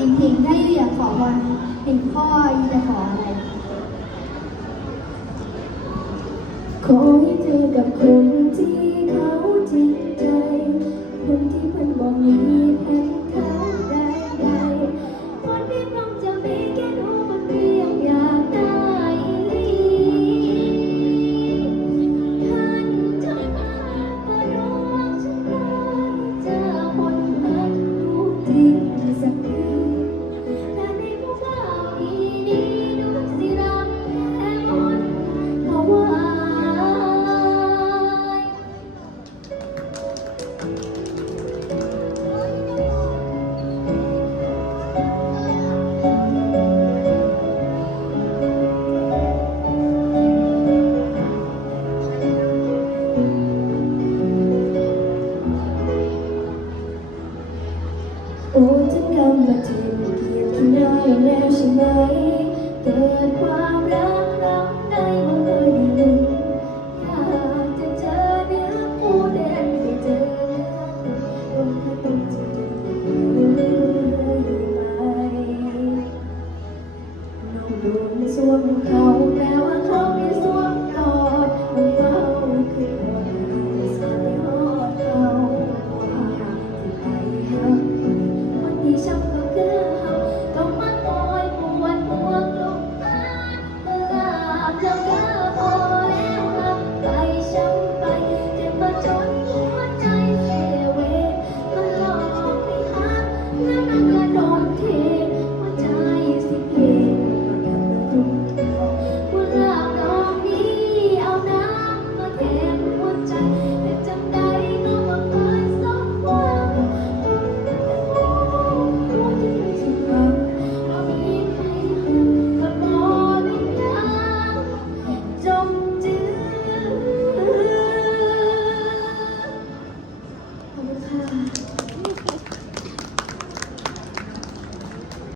พิงพิงถ้าอยู่อยากขอพรพิงพ่ออจะขออะไร ขอให้เธอกับคนที่เขาจริงใจ คนที่เพิ่นบอกมีแผนทางใดๆคนที่ต้องจะมีแค่รู้มันเพียงอยากได้ลีท่านจะมาเปิดดวงฉันได้เจอคนรักรู้จริงสัก อ้ฉันกำมาถึงเกียรติที่ได้แล้วใช่ไหมเกิดความรักรักได้มาเคยได้ยินอยากจะเจอเนื้อผู้เด่นไปเจอลงแค่ก็ต้องจะเลยไหมน้องดูในสวมเขาแปลว่า ขอบคุณค่ะ